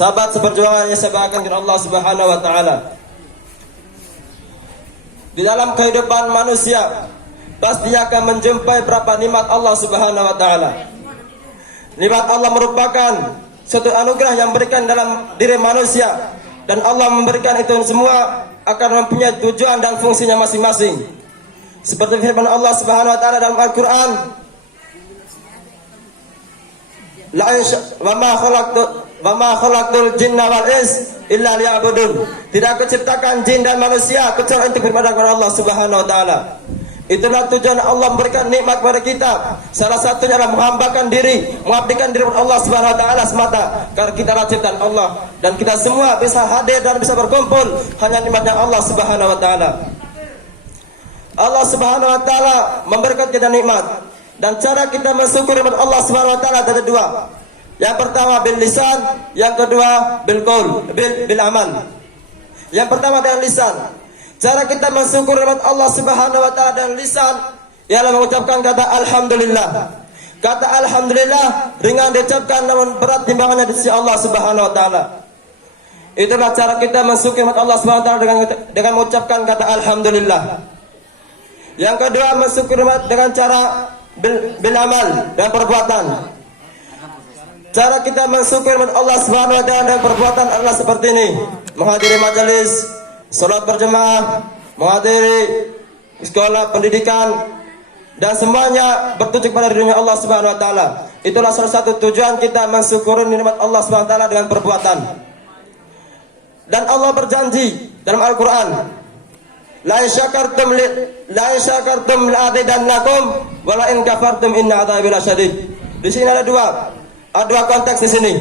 sahabat seperjuangan yang saya banggakan kepada Allah Subhanahu wa taala. Di dalam kehidupan manusia pasti akan menjumpai berapa nikmat Allah Subhanahu wa taala. Nikmat Allah merupakan suatu anugerah yang berikan dalam diri manusia, dan Allah memberikan itu semua akan mempunyai tujuan dan fungsinya masing-masing. Seperti firman Allah Subhanahu wa taala dalam Al-Qur'an, wa ma khalaqtul jinna wal ins illa liya'budun. Tidak aku ciptakan jin dan manusia kecuali untuk beribadah kepada Allah Subhanahu wa taala. Itulah tujuan Allah memberikan nikmat kepada kita. Salah satunya adalah menghambakan diri, mengabdikan diri kepada Allah Subhanahu wa taala semata. Karena kita adalah ciptaan Allah dan kita semua bisa hadir dan bisa berkumpul hanya nikmatnya Allah Subhanahu wa taala. Allah Subhanahu wa taala memberikan kita nikmat, dan cara kita mensyukuri nikmat Allah Subhanahu wa taala ada dua. Yang pertama bil lisan, yang kedua bil qaul, bil amal. Yang pertama dengan lisan. Cara kita mensyukur nikmat Allah Subhanahu wa taala dengan lisan ialah mengucapkan kata alhamdulillah. Kata alhamdulillah ringan diucapkan namun berat timbangannya di sisi Allah Subhanahu wa taala. Itulah cara kita mensyukuri nikmat Allah Subhanahu wa taala dengan mengucapkan kata alhamdulillah. Yang kedua mensyukuri nikmat dengan cara bil amal, dengan perbuatan. Cara kita mensyukuri nikmat Allah Subhanahu wa taala dengan perbuatan adalah seperti ini: menghadiri majelis, salat berjemaah, menghadiri sekolah pendidikan, dan semuanya bertuju kepada ridhonya Allah Subhanahu wa taala. Itulah salah satu tujuan kita mensyukuri nikmat Allah Subhanahu wa taala dengan perbuatan. Dan Allah berjanji dalam Al-Qur'an, la in syakartum la azidannakum wa la in kafartum inna adzabi lasyadid. Di sini ada dua konteks di sini.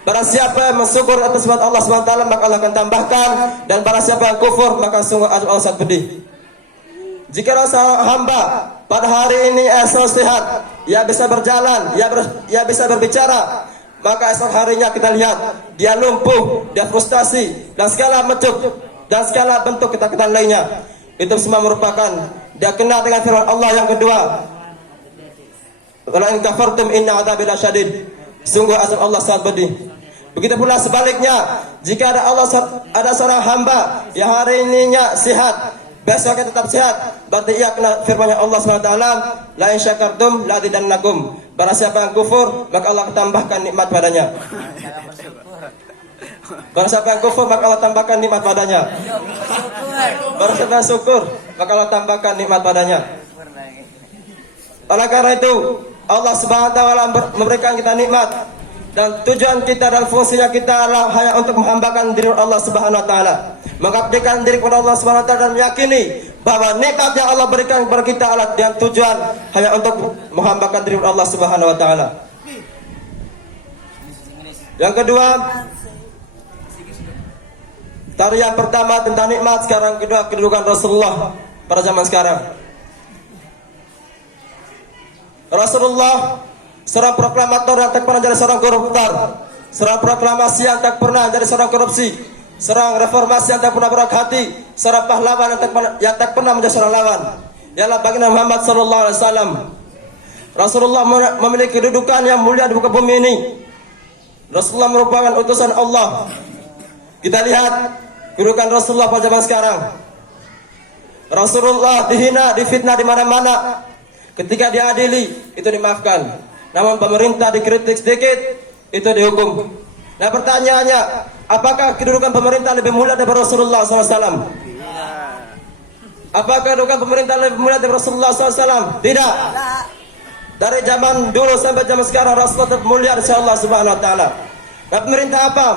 Barang siapa yang mensyukur atas nikmat Allah Subhanahu wa taala maka Allah akan tambahkan, dan barang siapa yang kufur maka sungguh azab Allah sangat pedih. Jika seorang hamba pada hari ini selalu sehat, ia bisa berjalan, ia bisa berbicara, maka esok harinya kita lihat dia lumpuh, dia frustasi dan segala bentuk ketakutan lainnya. Itu semua merupakan dia kena dengan firman Allah yang kedua, wala in kafartum inna adzabi lasyadid. Sungguh azab Allah sangat pedih. Begitu pula sebaliknya, jika ada seorang hamba yang hari ininya sehat, besoknya tetap sehat, berarti ia kena firman Allah SWT, la in syakartum la azidannakum. Barang siapa yang kufur maka Allah tambahkan nikmat padanya. Barang siapa yang kufur maka Allah tambahkan nikmat padanya. Barang siapa yang syukur maka Allah tambahkan nikmat padanya. Oleh karena itu Allah Subhanahu wa taala memberikan kita nikmat, dan tujuan kita dan fungsinya kita adalah hanya untuk menghambakan diri Allah Subhanahu wa taala, mengabdikan diri kepada Allah Subhanahu wa taala, dan meyakini bahwa nikmat yang Allah berikan kepada kita adalah dengan tujuan hanya untuk menghambakan diri kepada Allah Subhanahu wa taala. Yang kedua, tadi yang pertama tentang nikmat, sekarang kedua kedudukan Rasulullah pada zaman sekarang. Rasulullah seorang proklamator yang tak pernah jadi seorang koruptor, seorang proklamasi yang tak pernah jadi seorang korupsi, seorang reformasi yang tak pernah berat hati, seorang pahlawan yang tak pernah menjadi seorang lawan. Ialah baginda Muhammad sallallahu alaihi wasallam. Rasulullah memiliki kedudukan yang mulia di muka bumi ini. Rasulullah merupakan utusan Allah. Kita lihat kedudukan Rasulullah pada zaman sekarang. Rasulullah dihina, difitnah di mana-mana. Ketika diadili itu dimaafkan, namun pemerintah dikritik sedikit itu dihukum. Nah pertanyaannya, apakah kedudukan pemerintah lebih mulia daripada Rasulullah SAW? Apakah kedudukan pemerintah lebih mulia daripada Rasulullah SAW? Tidak. Dari zaman dulu sampai zaman sekarang Rasulullah tetap mulia di sisi Allah Subhanahu wa taala. Nah pemerintah apa?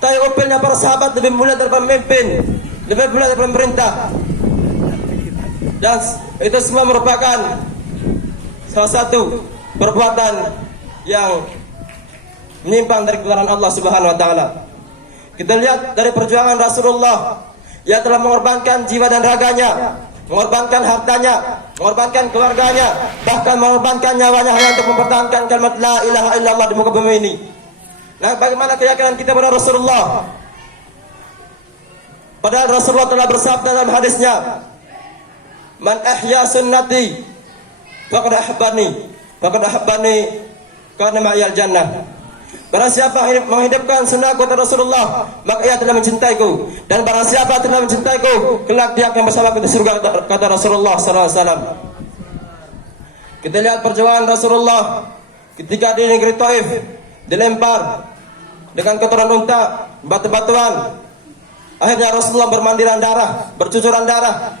Tai upilnya para sahabat lebih mulia daripada pemimpin, lebih mulia daripada pemerintah. Dan itu semua merupakan salah satu perbuatan yang menyimpang dari kebenaran Allah Subhanahu wa taala. Kita lihat dari perjuangan Rasulullah, ia telah mengorbankan jiwa dan raganya, mengorbankan hartanya, mengorbankan keluarganya, bahkan mengorbankan nyawanya hanya untuk mempertahankan kalimat la ilaha illallah di muka bumi ini. Nah, bagaimana keyakinan kita pada Rasulullah? Padahal Rasulullah telah bersabda dalam hadisnya, man ahya sunnati faqad ahabbani karena ma'iyal jannah. Barang siapa menghidupkan sunnah kata Rasulullah, maka ia telah mencintaiku. Dan barang siapa telah mencintaiku, kelak dia akan bersamaku di surga, kata Rasulullah SAW. Kita lihat perjuangan Rasulullah ketika di negeri Taif, dilempar dengan kotoran unta, batu-batuan. Akhirnya Rasulullah bermandiran darah, bercucuran darah.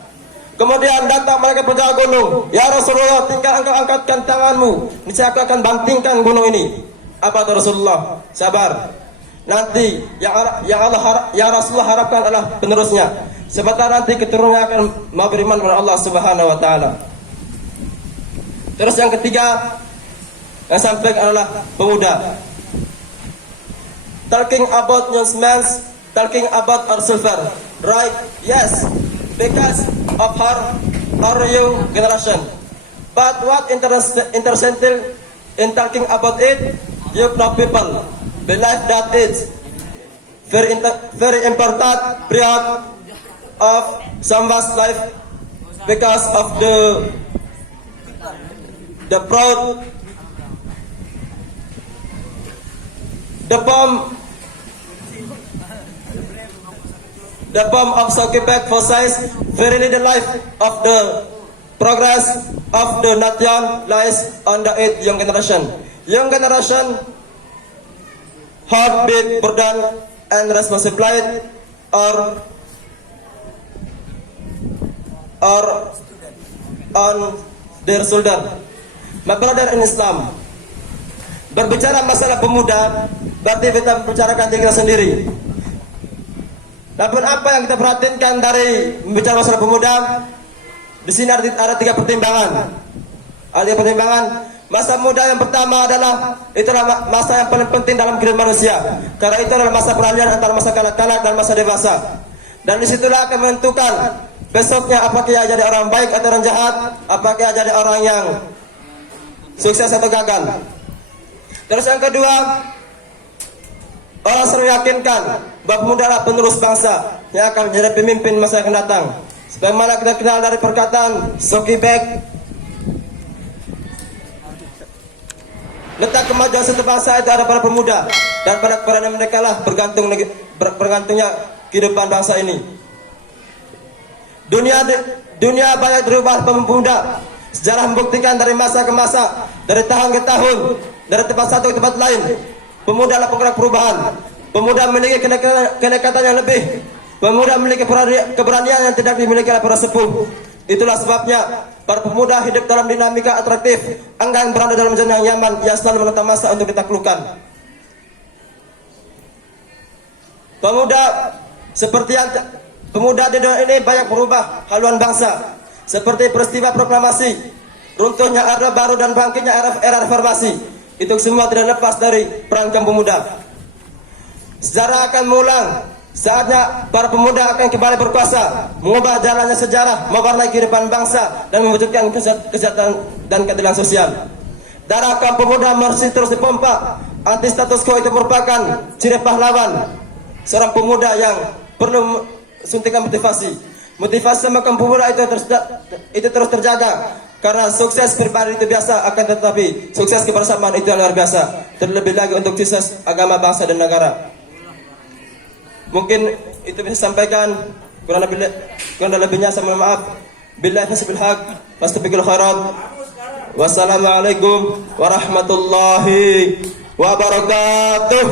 Kemudian datang mereka penjaga gunung. Ya Rasulullah, tinggal engkau angkatkan tanganmu, niscaya aku akan bantingkan gunung ini. Apa kata Rasulullah? Sabar. Nanti yang Rasulullah harapkan adalah penerusnya. Sebentar nanti keturunannya akan mau beriman kepada Allah Subhanahu wa taala. Terus yang ketiga yang sampaikan adalah pemuda. Talking about young men, talking about our silver. Right? Yes. Because of our young generation. But what interesting in talking about it? You people believe that it's very important period of someone's life because of the proud, the bomb of Sokibek forces verily the life of the progress of the nation lies on the eighth young generation. Young generation have big burden and responsibility or on their shoulder. My brother in Islam, berbicara masalah pemuda berarti kita membicarakan diri kita sendiri. Namun apa yang kita perhatikan dari membicara masalah pemuda, di sini ada tiga pertimbangan. Ada pertimbangan. Masa muda yang pertama itulah masa yang paling penting dalam kehidupan manusia. Karena itu adalah masa peralihan antara masa kanak-kanak dan masa dewasa. Dan disitulah akan menentukan besoknya apakah ia jadi orang baik atau orang jahat, apakah ia jadi orang yang sukses atau gagal. Terus yang kedua, orang selalu yakinkan bahwa pemuda adalah penerus bangsa yang akan menjadi pemimpin masa yang akan datang. Sebagaimana kita kenal dari perkataan Sokibek, letak kemajuan satu bangsa itu ada pada pemuda, dan pada keberadaan mereka lah bergantungnya kehidupan bangsa ini. Dunia banyak berubah pemuda. Sejarah membuktikan dari masa ke masa, dari tahun ke tahun, dari tempat satu ke tempat lain, pemuda adalah penggerak perubahan. Pemuda memiliki kenekatan yang lebih. Pemuda memiliki keberanian yang tidak dimiliki oleh para sepuh. Itulah sebabnya para pemuda hidup dalam dinamika atraktif, enggan berada dalam zona yang nyaman, yang selalu menentang masa untuk ditaklukkan. Pemuda di dunia ini banyak merubah haluan bangsa, seperti peristiwa proklamasi, runtuhnya Orde Baru dan bangkitnya era reformasi. Itu semua tidak lepas dari peran kaum pemuda. Sejarah akan mengulang. Saatnya para pemuda akan kembali berkuasa, mengubah jalannya sejarah, mewarnai kehidupan bangsa, dan mewujudkan kesejahteraan dan keadilan sosial. Darah kaum pemuda masih terus dipompa. Anti status quo itu merupakan ciri pahlawan seorang pemuda yang perlu suntikan motivasi. Motivasi sama kaum pemuda itu terus terjaga, karena sukses pribadi itu biasa, akan tetapi sukses kebersamaan itu luar biasa. Terlebih lagi untuk sukses agama, bangsa, dan negara. Mungkin itu bisa sampaikan, kurang lebihnya saya mohon maaf. Billahi taufiq haq, fastabiqul khairat. Wassalamualaikum warahmatullahi wabarakatuh.